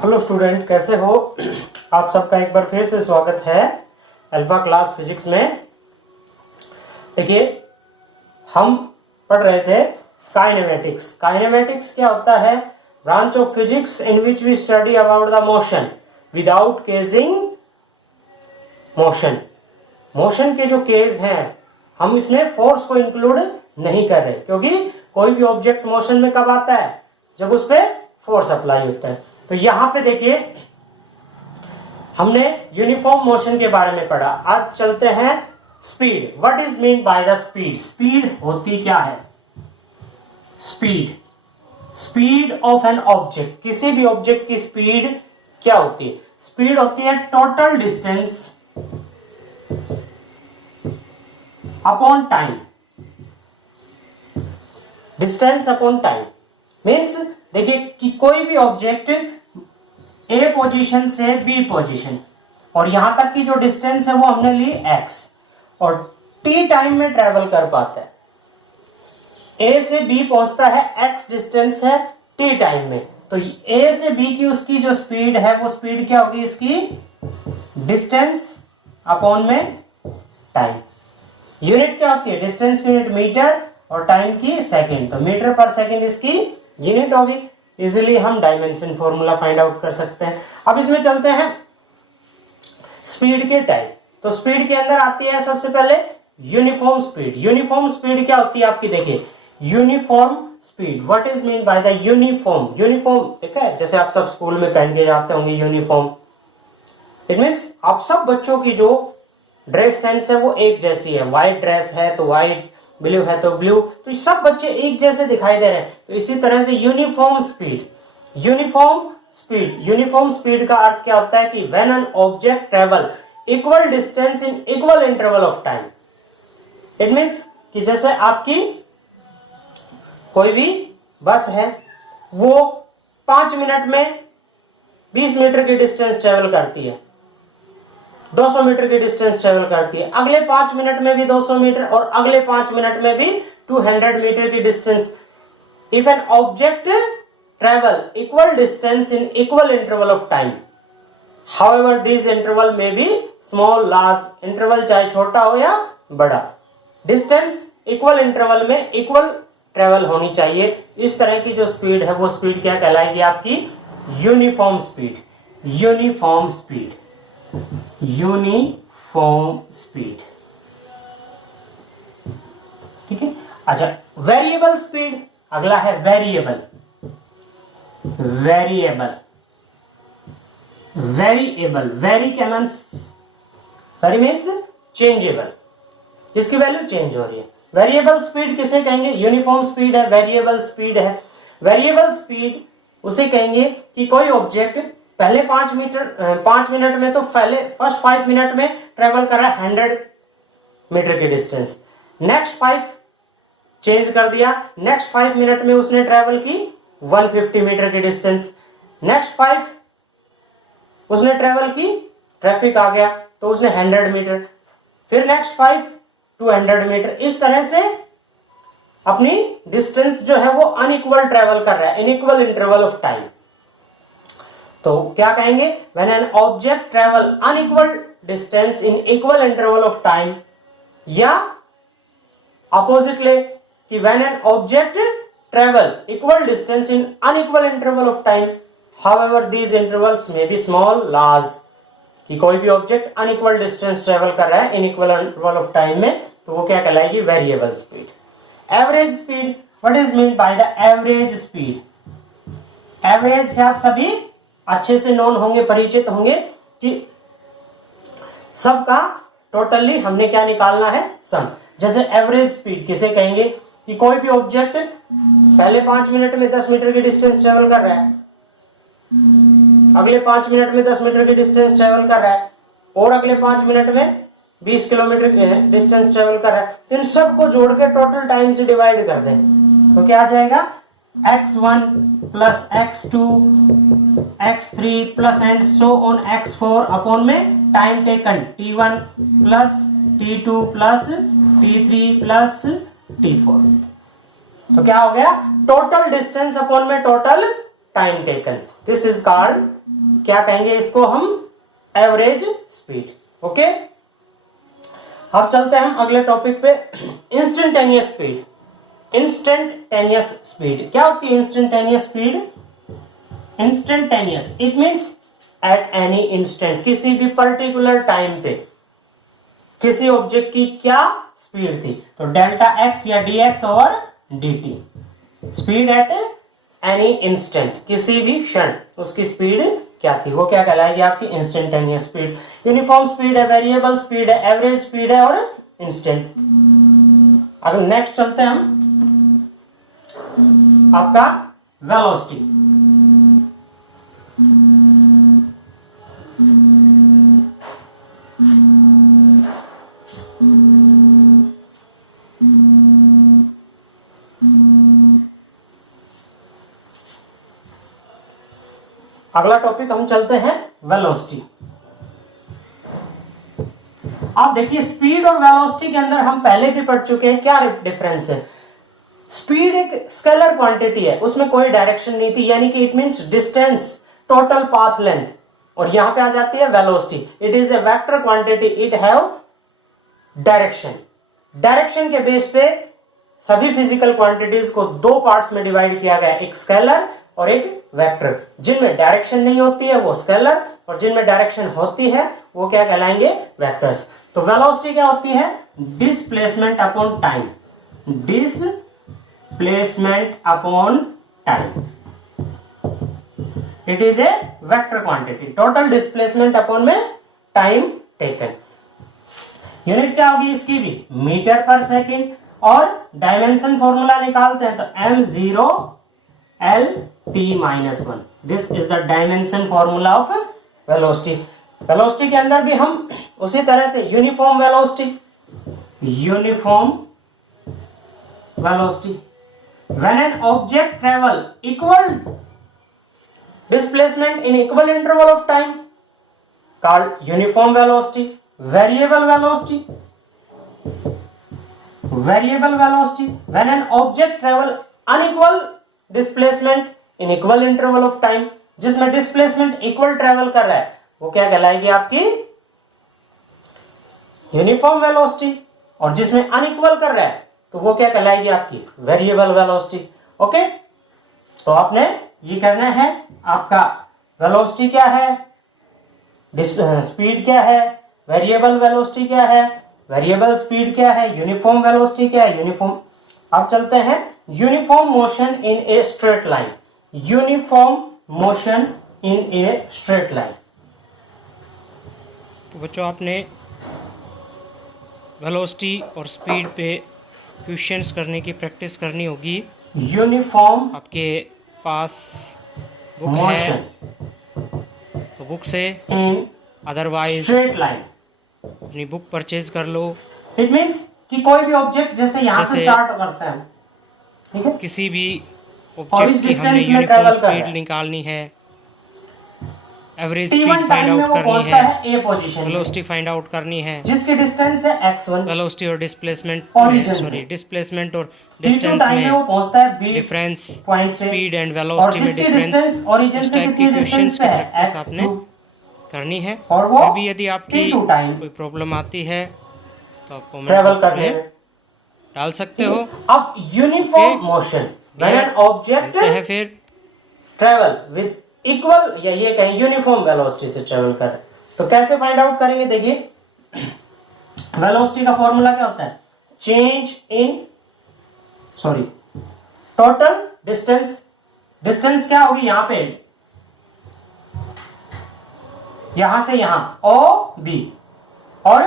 Hello student, कैसे हो आप सबका एक बार फिर से स्वागत है अल्फा क्लास फिजिक्स में। देखिए, हम पढ़ रहे थे काइनेमेटिक्स। काइनेमेटिक्स क्या होता है? Branch of physics in which we study about the motion without causing motion. Motion के जो केज हैं, हम इसमें फोर्स को इंक्लूड नहीं कर रहे, क्योंकि कोई भी ऑब्जेक्ट मोशन में कब आता है? जब उस पर फोर्स अप्लाई होता है। तो यहां पे देखिए, हमने यूनिफॉर्म मोशन के बारे में पढ़ा। आज चलते हैं speed. What is mean by the speed? Speed होती क्या है? Speed, speed of an object, किसी भी ऑब्जेक्ट की स्पीड क्या होती है? स्पीड होती है total distance upon time. Distance upon time means, देखिए कि कोई भी ऑब्जेक्ट ए पोजीशन से बी पोजीशन, और यहां तक की जो डिस्टेंस है वो हमने ली x, और t टाइम में ट्रेवल कर पाता है। a से b पहुंचता है, x डिस्टेंस है t टाइम में। तो a से b की उसकी जो स्पीड है, वो स्पीड क्या होगी? इसकी डिस्टेंस अपॉन में टाइम। यूनिट क्या होती है? डिस्टेंस की यूनिट मीटर और टाइम की सेकंड। तो मीटर पर सेकंड इसकी यूनिट होगी। इजीली हम डायमेंशन फॉर्मूला फाइंड आउट कर सकते हैं। अब इसमें चलते हैं स्पीड के टाइप। तो स्पीड के अंदर आती है सबसे पहले यूनिफॉर्म स्पीड। यूनिफॉर्म स्पीड क्या होती है आपकी? देखिए, uniform speed, what is mean by the uniform? Uniform ठीक है, जैसे आप सब स्कूल में पहन के जाते होंगे यूनिफॉर्म। इट मीन्स आप सब बच्चों की जो ड्रेस सेंस है वो एक जैसी है। व्हाइट ड्रेस है तो व्हाइट, ब्लू है तो ब्लू, तो सब बच्चे एक जैसे दिखाई दे रहे हैं। तो इसी तरह से uniform speed. Uniform speed, uniform speed का अर्थ क्या होता है? कि when an object travel equal distance in equal interval of time. It means कि जैसे आपकी कोई भी बस है, वो 5 मिनट में 20 मीटर की डिस्टेंस ट्रेवल करती है, 200 मीटर की डिस्टेंस ट्रेवल करती है। अगले 5 मिनट में भी 200 मीटर, और अगले 5 मिनट में भी 200 मीटर की distance. If an object travel equal distance in equal interval of time, however this interval में बी स्मॉल लार्ज, इंटरवल चाहे छोटा हो या बड़ा, डिस्टेंस इक्वल इंटरवल में इक्वल ट्रेवल होनी चाहिए। इस तरह की जो स्पीड है, वो स्पीड क्या कहलाएगी? आपकी uniform speed. Uniform speed, uniform speed, ठीक है। अच्छा, वेरिएबल स्पीड अगला है। वेरिएबल, वेरिएबल, वेरिएबल, वेरी क्या मीन्स? वेरी मीन्स चेंजेबल, जिसकी वैल्यू चेंज हो रही है। वेरिएबल स्पीड किसे कहेंगे? यूनिफॉर्म स्पीड है, वेरिएबल स्पीड है। वेरिएबल स्पीड उसे कहेंगे कि कोई ऑब्जेक्ट पहले 5 मिनट में, तो पहले फर्स्ट 5 मिनट में ट्रेवल कर रहा है 100 मीटर की डिस्टेंस। नेक्स्ट 5 चेंज कर दिया, नेक्स्ट 5 मिनट में उसने ट्रेवल की 150 मीटर की डिस्टेंस। नेक्स्ट 5 उसने ट्रेवल की, ट्रैफिक आ गया तो उसने 100 मीटर, फिर नेक्स्ट 5 200 मीटर। इस तरह से अपनी डिस्टेंस जो है वो अनइक्वल ट्रेवल कर रहा है, इनइक्वल इंटरवल ऑफ टाइम। तो क्या कहेंगे? When an object travel unequal distance in equal interval of time, या अपोजिटली कि when an object travel equal distance in unequal interval of time, however these intervals में B small large, कि कोई भी object unequal distance travel कर रहा है inequal interval of time में, तो वो क्या कहलाएगी? Variable speed. Average speed, what is mean by the average speed? Average से आप सभी अच्छे से नोन होंगे, परिचित होंगे कि सबका टोटली हमने क्या निकालना है? सम। जैसे एवरेज स्पीड किसे कहेंगे? कि कोई भी ऑब्जेक्ट पहले 5 मिनट में 10 मीटर की डिस्टेंस ट्रेवल कर रहा है, अगले 5 मिनट में 10 मीटर की डिस्टेंस ट्रेवल कर रहा है, और अगले 5 मिनट में 20 किलोमीटर डिस्टेंस ट्रेवल कर रहा है। तो इन सबको जोड़ के टोटल टाइम से डिवाइड कर दें तो क्या आ जाएगा? x1 plus x2 x3 plus and so on x4 upon में time taken t1 plus t2 plus t3 plus t4। तो क्या हो गया? टोटल डिस्टेंस अपॉन में total time taken. This is called क्या कहेंगे इसको हम, एवरेज स्पीड। ओके, अब चलते हैं हम अगले टॉपिक पे, इंस्टेंटेनियस स्पीड। इंस्टेंटेनियस स्पीड क्या होती है? Instantaneous speed, instantaneous it means at any instant, किसी भी पर्टिकुलर टाइम पे किसी ऑब्जेक्ट की क्या स्पीड थी, तो डेल्टा एक्स या D x over D T, speed at any instant, किसी भी क्षण उसकी स्पीड क्या थी, वो क्या कहलाएगी आपकी इंस्टेंटेनियस स्पीड। यूनिफॉर्म स्पीड है, वेरिएबल स्पीड है, एवरेज स्पीड है और इंस्टेंट। अगर नेक्स्ट चलते हैं हम, आपका वेलोसिटी। अगला टॉपिक हम चलते हैं वेलोसिटी। आप देखिए स्पीड और वेलोसिटी के अंदर हम पहले भी पढ़ चुके हैं, क्या डिफरेंस है। स्पीड एक स्केलर क्वांटिटी है, उसमें कोई डायरेक्शन नहीं थी, यानी कि it means distance, total path length. और यहां पे आ जाती है velocity, it is a vector quantity, it have direction. Direction के बेस पे सभी फिजिकल क्वांटिटीज को दो पार्ट्स में डिवाइड किया गया, एक स्केलर और एक वेक्टर। जिनमें डायरेक्शन नहीं होती है वो स्केलर, और जिनमें डायरेक्शन होती है वो क्या कहलाएंगे, वेक्टर्स। तो वेलोसिटी क्या होती है, displacement upon time, displacement upon time, it is a vector quantity, total displacement upon में टाइम टेकन। यूनिट क्या होगी इसकी भी, मीटर पर सेकेंड, और डायमेंशन फॉर्मूला निकालते हैं तो m0 L t minus 1, this is the dimension formula of velocity. Velocity के अंदर भी हम उसी तरह से uniform velocity, uniform velocity, when an object travel equal displacement in equal interval of time called uniform velocity, variable velocity, variable velocity when an object travel unequal displacement in equal interval of time, जिसमें displacement equal travel कर रहा है वो क्या कहलाएगी आपकी uniform velocity, और जिसमें unequal कर रहा है तो वो क्या कहलाएगी आपकी variable velocity। ओके, तो आपने ये करना है, आपका वेलोसिटी क्या है, स्पीड क्या है, वेरिएबल वेलोसिटी क्या है, वेरिएबल स्पीड क्या है, यूनिफॉर्म वेलोसिटी क्या है, यूनिफॉर्म। अब चलते हैं uniform motion in a straight line, uniform motion in a straight line. तो बच्चों आपने वेलोसिटी और स्पीड पे क्वेश्चंस करने की प्रैक्टिस करनी होगी। यूनिफॉर्म आपके पास बुक है मोशन तो बुक से, इन अदरवाइज स्ट्रेट लाइन, अपनी बुक परचेज कर लो। इट मींस कि कोई भी ऑब्जेक्ट जैसे यहां से स्टार्ट करता है, ठीक है, किसी भी और इस ऑब्जेक्ट की डिस्टेंस हमने में यूनिफॉर्म ट्रैवल कर रहा स्पीड है, निकालनी है, average T1 speed find time में आउट वो करनी पहुंचता है, है ए पोजीशन, वेलोसिटी फाइंड आउट करनी है, जिसकी डिस्टेंस है x1, वेलोसिटी और डिस्प्लेसमेंट Origin से। सॉरी डिस्प्लेसमेंट और T2 डिस्टेंस टाइम में वो में पहुंचता है b डिफरेंस, पॉइंट पे, स्पीड एंड और वेलोसिटी में जिसकी डिफरेंस, डिस्टेंस ओरिजिन इस से टाइप की कितनी क्वेश्चंस डिस्टेंस की पे है, प्रैक्टिस आपने x2, करनी है। और वो फिर भी यदि आपकी T2 टाइम कोई प्रॉब्लम आती है तो आप कमेंट ट्रेवल बॉक्स कर रहे में हैं, डाल सकते हो। अब uniform Okay. Motion when an object मिलते हैं फिर। ट्रेवल विद इक्वल, या ये कहें यूनिफॉर्म वेलोसिटी से ट्रेवल कर, तो कैसे फाइंड आउट करेंगे, देखिए वेलोसिटी का फॉर्मूला क्या होता है, change in sorry total distance, distance क्या होगी यहां पे, यहां से यहां ओ बी, और